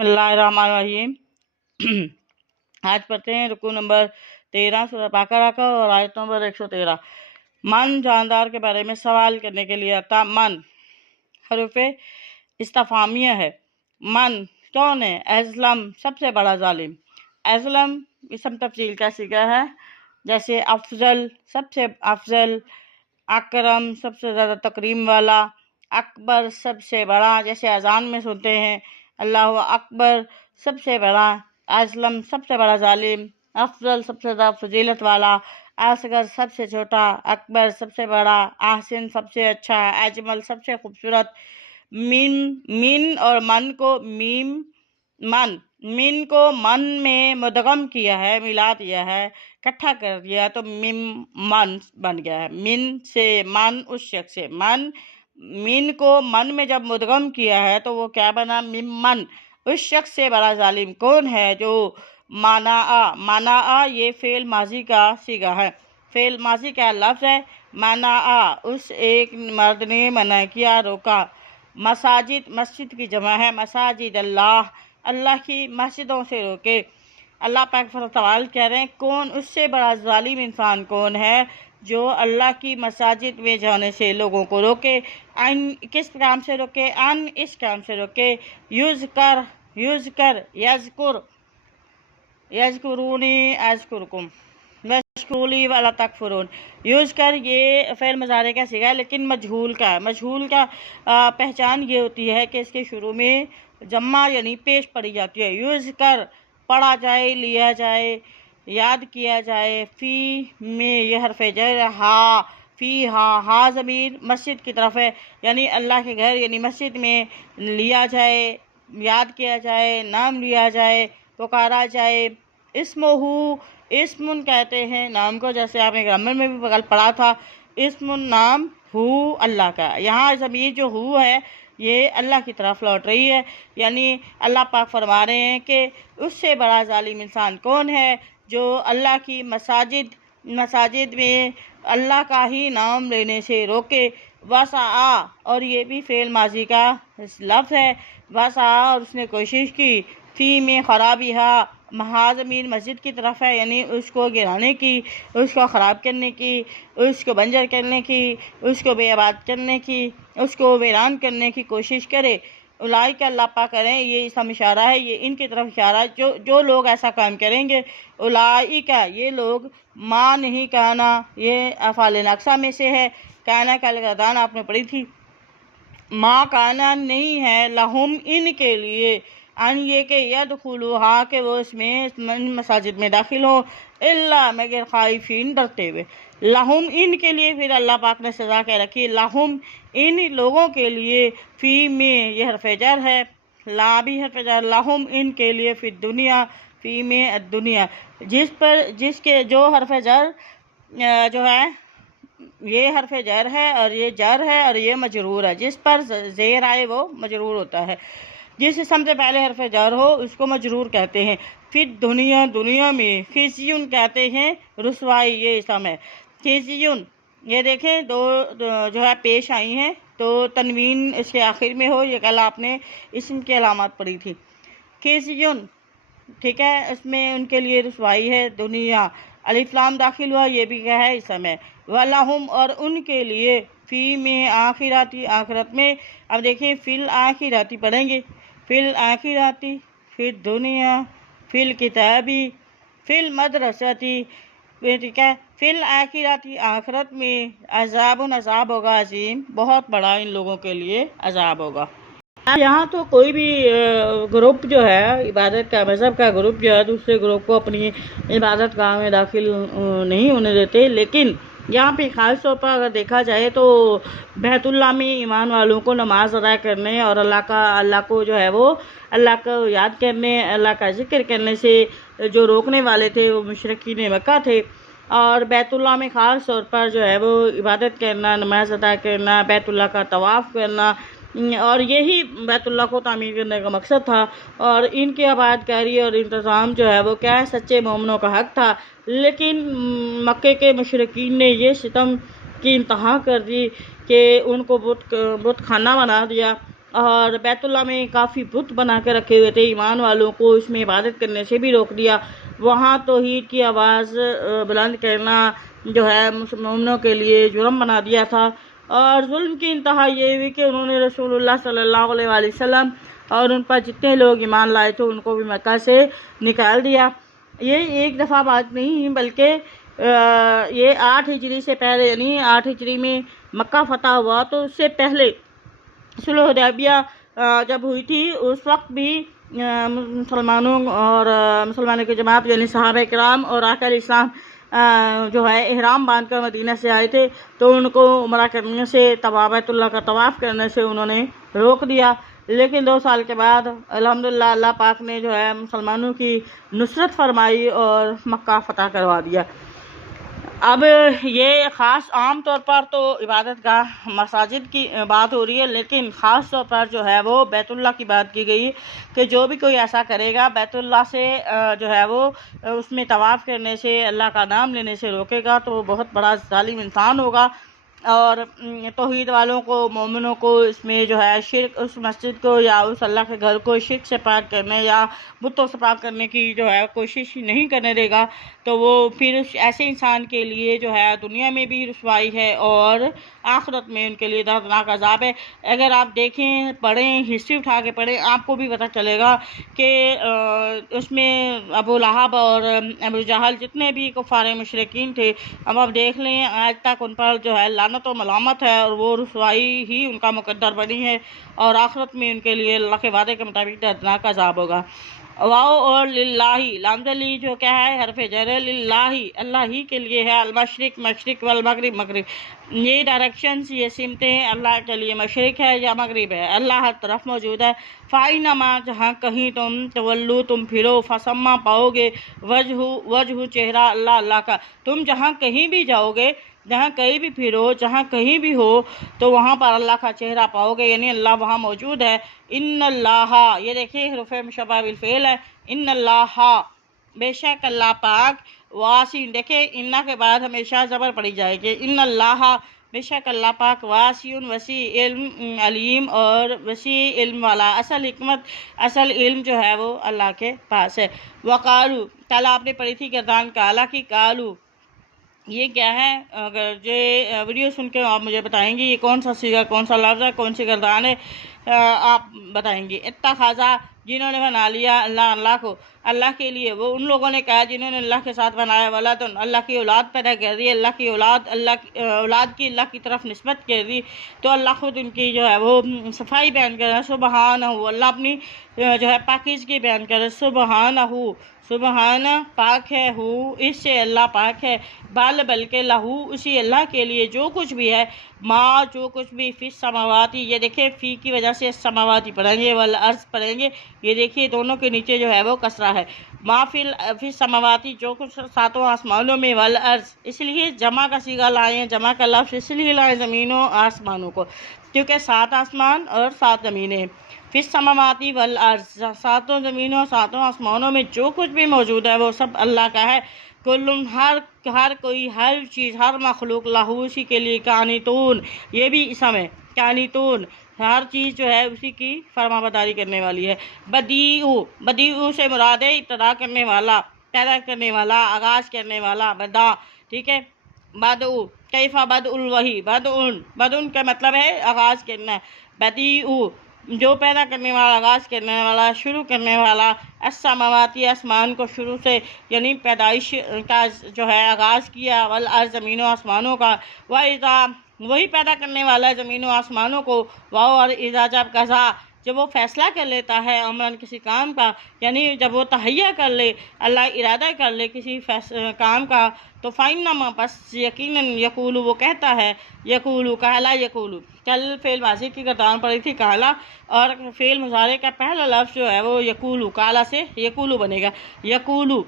बिस्मिल्लाहिर्रहमानिर्रहीम। आज पढ़ते हैं रुकू नंबर 13 सूरह बकरा का और आयत नंबर 113। मन जानदार के बारे में सवाल करने के लिए आता। मन हरूफे इस्तिफामिया है। मन कौन है? अज़लम सबसे बड़ा जालिम। अज़लम इसम तफसील का सीगा है, जैसे अफजल सबसे अफजल, अकरम सबसे ज़्यादा तकरीम वाला, अकबर सबसे बड़ा, जैसे अजान में सुनते हैं अल्लाहु अकबर सबसे बड़ा, अज़लम सबसे बड़ा जालिम, अफजल सबसे ज़्यादा फजीलत वाला, असगर सबसे छोटा, अकबर सबसे बड़ा, आहसिन सबसे अच्छा, अजमल सबसे खूबसूरत। मिन और मन को मिन को मन में मुदगम किया है, मिला दिया है, इकट्ठा कर दिया तो मिम मन बन गया है। मिन से मन, उस शख्स से मन, मिन को मन में जब मुदगम किया है तो वो क्या बना? मिम मन। उस शख्स से बड़ा जालिम कौन है? जो माना ये फेल माजी का सीगा है, फेल माजी का लफ्ज़ है। माना उस एक मर्द ने मना किया, रोका। मसाजिद मस्जिद की जमा है, मसाजिद अल्लाह की मस्जिदों से रोके। अल्लाह पाक सवाल कह रहे हैं कौन उससे बड़ा जालिम इंसान कौन है जो अल्लाह की मसाजिद में जाने से लोगों को रोके। अन किस काम से रोके? अन इस काम से रोके। यूज़ कर यज़कुरूनी अज़कुरुकुम वशकुरूली वाला तकफुरून। यूज़ कर ये फ़ेल मज़ारे का सीगा है, लेकिन मजहूल का पहचान ये होती है कि इसके शुरू में जम्मा यानी पेश पड़ी जाती है। यूज़ कर पढ़ा जाए, लिया जाए, याद किया जाए। फ़ी में यह हरफ़े जर फ़ी हा ज़मीर मस्जिद की तरफ है, यानी अल्लाह के घर यानी मस्जिद में लिया जाए, याद किया जाए, नाम लिया जाए, पुकारा जाए। इस्मुन कहते हैं नाम को, जैसे आपने ग्रामर में भी कल पढ़ा था। इस्मुन नाम हु अल्लाह का। यहाँ ज़मीर जो हु है ये अल्लाह की तरफ लौट रही है, यानी अल्लाह पाक फरमा रहे हैं कि उससे बड़ा जालिम इंसान कौन है जो अल्लाह की मसाजिद में अल्लाह का ही नाम लेने से रोके। वसा और ये भी फेल माजी का लफ्ज़ है। वसा और उसने कोशिश की। फ़ी में ख़राबी महाज़मीन मस्जिद की तरफ है, यानी उसको गिराने की, उसको ख़राब करने की, उसको बंजर करने की, उसको बेआबाद करने की, उसको वीरान करने की कोशिश करे। उलाई का अल्लाह पाक करें, ये इसम इशारा है, ये इनकी तरफ इशारा है जो लोग ऐसा काम करेंगे। उलाई का ये लोग माँ नहीं कहना, ये अफ़ाल नक्सा में से है। कहना का लगातान आपने पढ़ी थी। माँ काना नहीं है लहुम इनके लिए, अन ये के यदखुलूहा के वो इसमें मसाजिद में दाखिल हो, इल्ला मगर खाइफीन डरते हुए। लहुम इनके लिए, फिर अल्लाह पाक ने सजा के रखी लहुम इन लोगों के लिए। फ़ी में यह हरफ़े जर है, ला भी हरफ़े जर, लहुम इनके लिए। फिर दुनिया फ़ी में दुनिया, जिसके जो हरफ़े जर जो है ये हरफ़े जर है और ये जर है और ये मजरूर है। जिस पर ज़ेर आए वो मजरूर होता है। जिस इसम से पहले हरफ़े जर हो उसको मजरूर कहते हैं। फिर दुनिया में खिज़युन कहते हैं रुसवाई, ये इसम है। खिज़युन ये देखें दो जो है पेश आई हैं, तो तनवीन इसके आखिर में हो, ये कल आपने इसम की अलामत पढ़ी थी। खिज़युन ठीक है, इसमें उनके लिए रुसवाई है। दुनिया अलिफ्लाम दाखिल हुआ, ये भी क्या है? इसम है। वलहुम और उनके लिए। फ़ी में आखिराती आखिरत में। अब देखिए फ़िल आखिराती पढ़ेंगे, फ़िल आखिराती, फिर दुनिया, फ़िल किताबी, फ़िल मदरसती, ठीक है। फ़िल आखिराती आखिरत में अज़ाब होगा अजीम, बहुत बड़ा इन लोगों के लिए अज़ाब होगा। यहाँ तो कोई भी ग्रुप जो है इबादत का, मज़हब का ग्रुप जो है दूसरे ग्रुप को अपनी इबादत गाह में दाखिल नहीं होने देते, लेकिन यहाँ पे ख़ास तौर पर अगर देखा जाए तो बैतुल्लाह में ईमान वालों को नमाज अदा करने और अल्लाह को जो है वो अल्लाह को याद करने, अल्लाह का जिक्र करने से जो रोकने वाले थे वो मुशरिकीन मक्का थे। और बैतुल्लाह में ख़ास तौर पर जो है वो इबादत करना, नमाज अदा करना, बैतुल्लाह का तवाफ़ करना, और यही बैतुल्लाह को तामीर करने का मकसद था। और इनकी आबादकारी और इंतज़ाम जो है वो क्या है? सच्चे मोमिनों का हक़ था। लेकिन मक्के के मुशरिकीन ने ये सितम की इंतहा कर दी कि उनको बुत खाना बना दिया और बैतुल्ला में काफ़ी बुत बना के रखे हुए थे। ईमान वालों को इसमें इबादत करने से भी रोक दिया। वहाँ तौहीद की आवाज़ बुलंद करना जो है मुसलमानों के लिए जुर्म बना दिया था। और जुल्म की इंतहा ये हुई कि उन्होंने रसूलुल्लाह सल्लल्लाहु अलैहि वसल्लम और उन पर जितने लोग ईमान लाए थे उनको भी मक्का से निकाल दिया। ये एक दफ़ा बात नहीं, बल्कि ये 8 हिजरी से पहले, यानी 8 हिजरी में मक्का फतह हुआ, तो उससे पहले सुलह हुदैबिया जब हुई थी उस वक्त भी मुसलमानों और मुसलमानों की जमात यानी सहाबा किराम और आका इस्लाम जो है इहराम बांध कर मदीना से आए थे, तो उनको उम्रा करने से, बैतुल्लाह का तवाफ़ करने से उन्होंने रोक दिया। लेकिन 2 साल के बाद अल्हम्दुलिल्लाह अल्लाह पाक ने जो है मुसलमानों की नुसरत फरमाई और मक्का फ़तह करवा दिया। अब ये ख़ास आम तौर पर तो इबादत गाह मसाजिद की बात हो रही है, लेकिन ख़ास तौर पर जो है वो बैतुल्लाह की बात की गई कि जो भी कोई ऐसा करेगा बैतुल्लाह से जो है वो उसमें तवाफ़ करने से, अल्लाह का नाम लेने से रोकेगा, तो वो बहुत बड़ा ज़ालिम इंसान होगा। और तौहीद वालों को, मोमिनों को इसमें जो है शिर्क, उस मस्जिद को या उस अल्लाह के घर को शिर्क से पाक करने या बुतों से पाक करने की जो है कोशिश नहीं करने देगा। तो वो फिर ऐसे इंसान के लिए जो है दुनिया में भी रुसवाई है और आखिरत में उनके लिए दर्दनाक अजाब है। अगर आप देखें, पढ़ें, हिस्ट्री उठा के पढ़ें, आपको भी पता चलेगा कि उसमें अबू लहब और अबू जहल जितने भी कुफार मुशरिकीन थे, अब आप देख लें आज तक उन पर जो है लानत और मलामत है और वो रुसवाई ही उनका मुकद्दर बनी है और आखिरत में उनके लिए अल्लाह के वादे के मुताबिक दर्दनाक अजाब होगा। वाओ और लिल्लाही, लामदली जो क्या है, हरफ जर, लिल्लाही अल्लाह ही के लिए है, अल मशरिक मशरिक वल मगरिब मगरिब, ये डायरेक्शंस, ये सिमतें अल्लाह के लिए मशरिक है या मगरिब है, अल्लाह हर तरफ मौजूद है। फ़ाइनमा, जहाँ कहीं तुम तवल्लु, तुम फिरो, फसम्मा पाओगे, वजहु चेहरा अल्लाह अल्लाह का, तुम जहाँ कहीं भी जाओगे, जहाँ कहीं भी फिरो, जहाँ कहीं भी हो, तो वहाँ पर अल्लाह का चेहरा पाओगे, यानी अल्लाह वहाँ मौजूद है। इन्नल्लाह, ये देखिए हरूफ़ मुशब्बह बिल फ़ेल है, इन्नल्लाह बेशक अल्लाह पाक, वासिन, देखिए इन्ना के बाद हमेशा ज़बर पड़ी जाएगी, इन्नल्लाह बेशक अल्लाह पाक, वासिउन वसी इल्म, अलीम और वसी इल्म वाला, असल हिकमत, असल इल्म जो है वो अल्लाह के पास है। वकालू, कल आपने पढ़ी थी गर्दान काला की, कालू ये क्या है? अगर ये वीडियो सुन के आप मुझे बताएंगे ये कौन सा सीगा, कौन सा लफ्ज़ है, कौन सी गर्दान है, आप बताएंगे। इत्तखाज़ा, जिन्होंने बना लिया अल्लाह अल्लाह को अल्लाह के लिए, वो उन लोगों ने कहा जिन्होंने अल्लाह के साथ बनाया वाला, तो अल्लाह की औलाद पैदा कर दी, अल्लाह की औलाद, औलाद की अल्लाह की तरफ निस्बत कर दी, तो अल्लाह खुद उनकी जो है वो सफाई बयान कर रहा है, सुबहानहू, अल्लाह अपनी जो है पाकीज़गी बयान कर रहा है, सुबहानहू, सुबहान पाक है, हु इससे अल्लाह पाक है, बाल बल्कि लहू उसी अल्लाह के लिए जो कुछ भी है, माँ जो कुछ भी, फिस समावाती, ये देखिए फ़ी की वजह से समावाती पढ़ेंगे, वल अर्ज़ पढ़ेंगे, ये देखिए दोनों के नीचे जो है वो कसरा है, माँ फिस समावाती जो कुछ सातों आसमानों में, वल अर्ज़ इसलिए जमा का सीगा लाए हैं, जमा का लफ्ज़ इसलिए लाए ज़मीनों आसमानों को, क्योंकि 7 आसमान और 7 ज़मीनें, फिस समावाती वल अर्ज़, सातों ज़मीनों, सातों आसमानों में जो कुछ भी मौजूद है वो सब अल्लाह का है। कुल्लुन, हर कोई, हर चीज़, हर मखलूक, लहू उसी के लिए, कानितून, ये भी इसम है, कानितून, हर चीज़ जो है उसी की फरमाबरदारी करने वाली है। बदीउ, बदीउ से मुराद है इब्तदा करने वाला, पैदा करने वाला, आगाज़ करने वाला, बदा, ठीक है। बदउ, कैफ़ा बदउल वही, बदउन का मतलब है आगाज़ करना है। बदीउ जो पैदा करने वाला, आगाज़ करने वाला, शुरू करने वाला, अस्समावाती आसमान को शुरू से यानी पैदाइश का जो है आगाज़ किया, वल अर्ज़ ज़मीनों आसमानों का, व इज़ा वही पैदा करने वाला है ज़मीनों आसमानों को, वाओ और इज़ा जब कज़ा जब वो फ़ैसला कर लेता है, अमरन किसी काम का, यानी जब वो तहैया कर ले, अल्लाह इरादा कर ले किसी काम का, तो फ़ाइन्नमा बस यकीनन, यकूलू वो कहता है, यकूलू कहला, यकूलू कल फ़ेल माज़ी की गर्दान पड़ी थी कहला, और फ़ेल मुज़ारे का पहला लफ्ज़ जो है वो यकूलू, काला से यकूलू बनेगा, यकूलू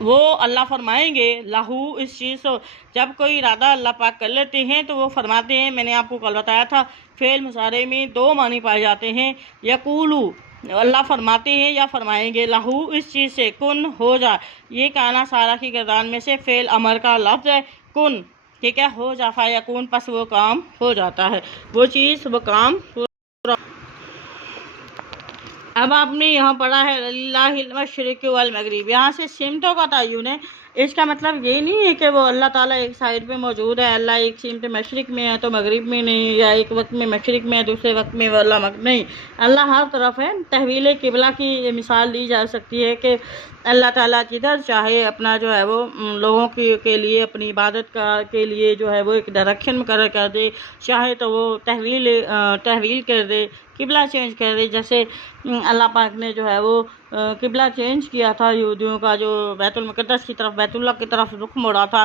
वो अल्लाह फरमाएंगे, लहू इस चीज़ को, जब कोई इरादा अल्लाह पाक कर लेते हैं तो वो फरमाते हैं। मैंने आपको कल बताया था फ़ेल मुसारे में 2 मानी पाए जाते हैं, यकूलू अल्लाह फरमाते हैं या फरमाएंगे, लहू इस चीज़ से, कुन हो जा, ये काना सारा की गर्दान में से फ़ेल अमर का लफ्ज़ है, कुन, ठीक है, हो जा, फ़ायकून, पस वो काम हो जाता है, वो चीज़ वो काम अब आपने यहाँ पढ़ा है लिल्लाहिल मशरिक़ वल मग़रिब, यहाँ से सिमतों का तय्युन है। इसका मतलब ये नहीं है कि वो अल्लाह ताला एक साइड पे मौजूद है, अल्लाह एक सिमत मशरिक़ में है तो मग़रिब में नहीं, या एक वक्त में मशरिक़ में है दूसरे वक्त में वो अल्लाह नहीं, अल्लाह हर तरफ है। तहवील क़िबला की मिसाल दी जा सकती है कि अल्लाह ताला जिधर चाहे अपना जो है वो लोगों के लिए अपनी इबादत के लिए जो है वो एक डायरेक्शन मुकर्रर कर दे, चाहे तो वो तहवील कर दे, किबला चेंज कर दे। जैसे अल्लाह पाक ने जो है वो किबला चेंज किया था यहूदियों का, जो बैतुल मुक़द्दस की तरफ, बैतुल्लाह की तरफ रुख मोड़ा था।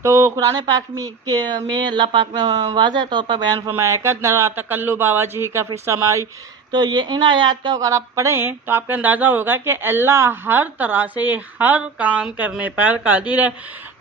तो कुरान पाक में अल्लाह पाक ने वाज़ह तौर पर बयान फरमाया कद नरा तक़ल्लुबा वजहिका फ़िस्समाई। तो ये इन आयात का अगर आप पढ़ें तो आपका अंदाज़ा होगा कि अल्लाह हर तरह से हर काम करने पर कादिर है।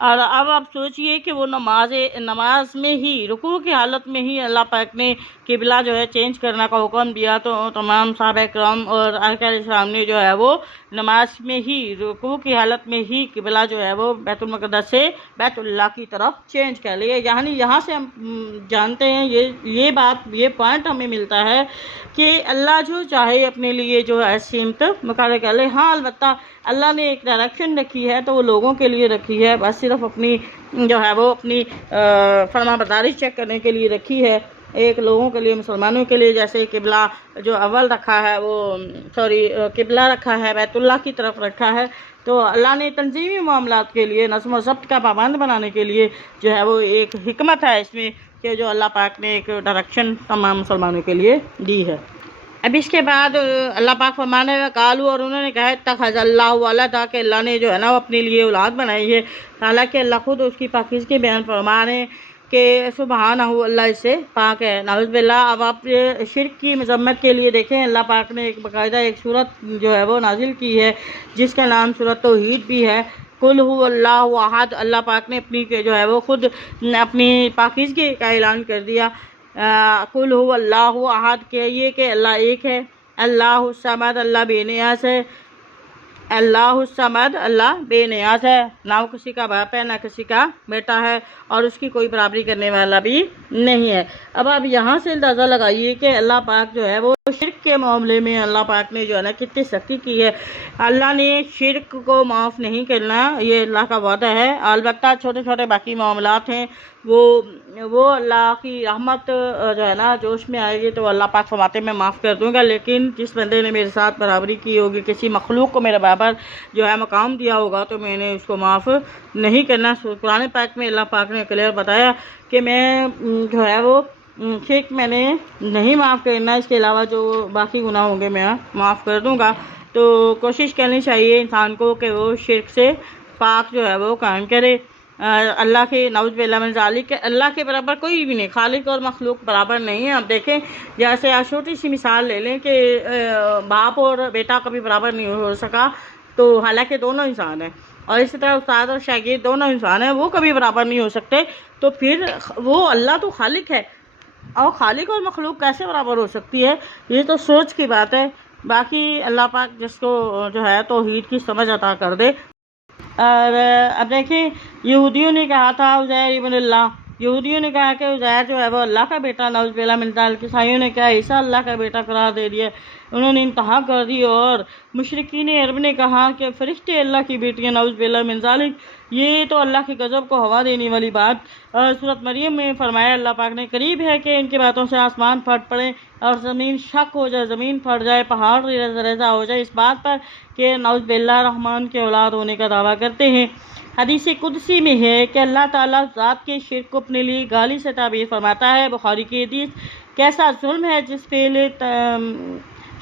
और अब आप सोचिए कि वो नमाज में ही रुकू की हालत में ही अल्लाह पाक ने किबला जो है चेंज करने का हुक्म दिया, तो तमाम सहाबा किराम और आका इस्लाम ने जो है वो नमाज में ही रुकू की हालत में ही किबला जो है वो बैतुल मुक़द्दस से बैतुल्लाह की तरफ चेंज कर लिया। यानी यहाँ से हम जानते हैं ये पॉइंट हमें मिलता है कि अल्लाह जो चाहे अपने लिए जो है सीमत मुकर्रर कर ले। हाँ, अलबत्ता अल्लाह ने एक डायरेक्शन रखी है तो वो लोगों के लिए रखी है, बस सिर्फ अपनी जो है वो अपनी फरमाबरदारी चेक करने के लिए रखी है। एक लोगों के लिए, मुसलमानों के लिए, जैसे किबला जो अव्वल रखा है वो किबला रखा है बैतुल्लाह की तरफ रखा है, तो अल्लाह ने तंजीमी मामलात के लिए नज़्म व ज़ब्त का पाबंद बनाने के लिए जो है वो एक हिकमत है इसमें कि जो अल्लाह पाक ने एक डायरेक्शन तमाम मुसलमानों के लिए दी है। अब इसके बाद अल्लाह पाक फरमाने कालू, और उन्होंने कहा तख़ज़ल्लाहु वलदा, कि अल्लाह ने जो है ना वो अपने लिए औलाद बनाई है। हालांकि अल्लाह खुद उसकी पाकीज़गी बयान फरमा रहे हैं कि सुबहानहू, अल्लाह इससे पाक है, नाउज़ बिल्लाह। अब आप शिर्क की मज़म्मत के लिए देखें, अल्लाह पाक ने एक बाकायदा एक सूरत जो है वो नाजिल की है जिसका नाम सूरत तौहीद भी है। कुल हु अल्लाहु अहद, अल्लाह पाक ने अपनी जो है वो खुद अपनी पाकीज़गी का ऐलान कर दिया। कुल हु अल्लाहु अहद, के ये कि अल्लाह एक है। अल्लाहु समद, अल्लाह बेनियाज़ है। अल्लाहु समद, अल्लाह बेनियाज़ है, ना वो किसी का बाप है ना किसी का बेटा है, और उसकी कोई बराबरी करने वाला भी नहीं है। अब आप यहाँ से अंदाज़ा लगाइए कि अल्लाह पाक जो है वो शिर्क के मामले में अल्लाह पाक ने जो है ना कितनी सख्ती की है। अल्लाह ने शिर्क को माफ़ नहीं करना, ये अल्लाह का वादा है। अलबत्ता छोटे छोटे बाकी मामलात हैं वो अल्लाह की रहमत जो है ना जोश में आएगी तो अल्लाह पाक फरमाते मैं माफ़ कर दूँगा, लेकिन जिस बंदे ने मेरे साथ बराबरी की होगी, किसी मखलूक को मेरे बराबर जो है मकाम दिया होगा, तो मैंने उसको माफ़ नहीं करना। कुरान पाक में अल्लाह पाक ने क्लियर बताया कि मैं जो है वो शिर्क मैंने नहीं माफ़ करना, इसके अलावा जो बाकी गुनाह होंगे मैं माफ़ कर दूँगा। तो कोशिश करनी चाहिए इंसान को कि वो शिर्क से पाक जो है वो कायम करे। अल्लाह के नाउज़ बिल्लाह मिन ज़ालिक, अल्लाह के बराबर कोई भी नहीं, खालिक और मखलूक बराबर नहीं है। आप देखें, जैसे आप छोटी सी मिसाल ले लें कि बाप और बेटा कभी बराबर नहीं हो सका, तो हालांकि दोनों इंसान हैं, और इसी तरह उस्ताद और शागिर्द दोनों इंसान हैं, वो कभी बराबर नहीं हो सकते। तो फिर वो अल्लाह तो खालिक है, और खालिक और मखलूक कैसे बराबर हो सकती है, ये तो सोच की बात है। बाकी अल्लाह पाक जिसको जो है तौहीद की समझ अता कर दे। और अब देखिए, यहूदियों ने कहा था उज़ैर इब्न अल्लाह, यहूदियों ने कहा कि उज़ैर जो है वो अल्लाह का बेटा, नाउज़ बिल्लाह मिन ज़ालिक। ईसाइयों ने कहा ईसा अल्लाह का बेटा करार दे दिया, उन्होंने इंतहा कर दी। और मुशरिकीन अरब ने कहा कि फरिश्ते अल्लाह की बेटियाँ, नाउज़ बिल्लाह मिन ज़ालिक, ये तो अल्लाह के गज़ब को हवा देने वाली बात। और सूरत मरियम में फरमाया अल्लाह पाक ने करीब है कि इनकी बातों से आसमान फट पड़े और ज़मीन शक हो जाए, ज़मीन फट जाए, पहाड़ रेज़ा हो जाए, इस बात पर कि नाउज़ बिल्लाह रहमान के औलाद होने का दावा करते हैं। हदीस कुदसी में है कि अल्लाह ताला ज़ात के शिर्क को अपने लिए गाली से ताबीर फरमाता है। बुखारी की हदीस, कैसा जुल्म है जिस फेल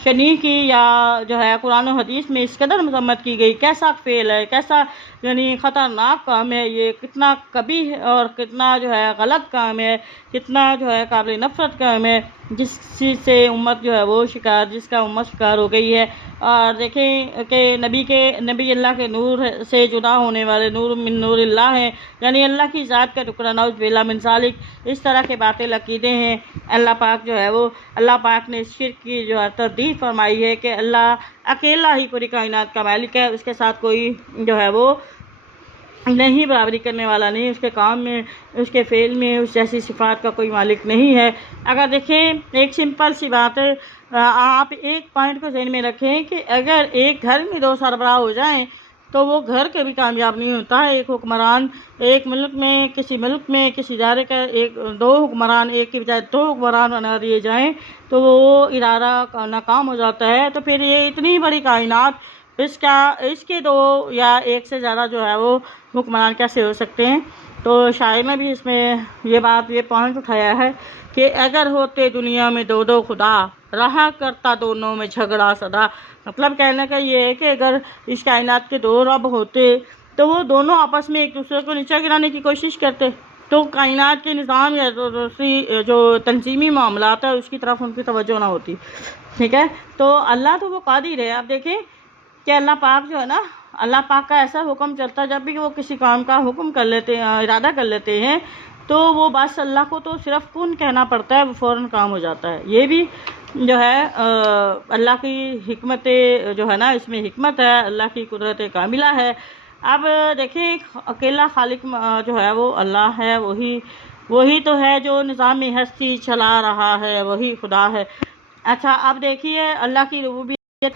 शनी की या जो है कुरान और हदीस में इस कदर मजम्मत की गई, कैसा फेल है, कैसा यानी ख़तरनाक काम है ये, कितना कबीह और कितना जो है गलत काम है, कितना जो है काबिल नफ़रत काम है, जिस चीज़ से उम्मत जो है वो जिसका उम्मत शिकार हो गई है। और देखें कि नबी अल्लाह के नूर से जुदा होने वाले नूर मिन नूरिल्लाह हैं, यानी अल्लाह की ज़ात का टुकड़ा, नाउज़ बिल्लाह मिन ज़ालिक। इस तरह के बातें अक़ीदे हैं। अल्लाह पाक जो है वो अल्लाह पाक ने शिर्क की जो है तरदीद फरमाई है कि अल्लाह अकेला ही पूरी कायनात का मालिक है, उसके साथ कोई जो है वो नहीं बराबरी करने वाला नहीं, उसके काम में, उसके फ़ेल में उस जैसी सिफ़ात का कोई मालिक नहीं है। अगर देखें, एक सिंपल सी बात है आप एक पॉइंट को ध्यान में रखें कि अगर एक घर में 2 सरबराह हो जाएं तो वो घर कभी कामयाब नहीं होता है। एक हुक्मरान एक मुल्क में, किसी मुल्क में, किसी इदारे का एक 2 हुक्मरान, एक की बजाय 2 हुक्मरान बना दिए जाएं तो वो इदारा नाकाम हो जाता है। तो फिर ये इतनी बड़ी कायनात, इसके 2 या 1 से ज़्यादा जो है वो हुक्मरान कैसे हो सकते हैं। तो शायर ने भी इसमें ये पॉइंट उठाया है कि अगर होते दुनिया में 2-2 खुदा, रहा करता दोनों में झगड़ा सदा। मतलब कहने का ये है कि अगर इस कायनात के 2 रब होते तो वो दोनों आपस में एक दूसरे को नीचे गिराने की कोशिश करते, तो कायनात के निज़ाम या दूसरी जो तंजीमी मामलात है उसकी तरफ उनकी तवज्जो ना होती। ठीक है, तो अल्लाह तो वो कादिर है। आप देखें कि अल्लाह पाक जो है ना, अल्लाह पाक का ऐसा हुक्म चलता है, जब भी वो किसी काम का हुक्म कर लेते हैं, इरादा कर लेते हैं, तो वो बस अल्लाह को तो सिर्फ कुन कहना पड़ता है, वो फ़ौरन काम हो जाता है। ये भी जो है अल्लाह की हिकमत जो है ना, इसमें हिकमत है, अल्लाह की कुदरत कामिला है। अब देखिए अकेला खालिक जो है वो अल्लाह है, वही तो है जो निज़ाम हस्ती चला रहा है, वही खुदा है। अच्छा अब देखिए अल्लाह की रुबूबियत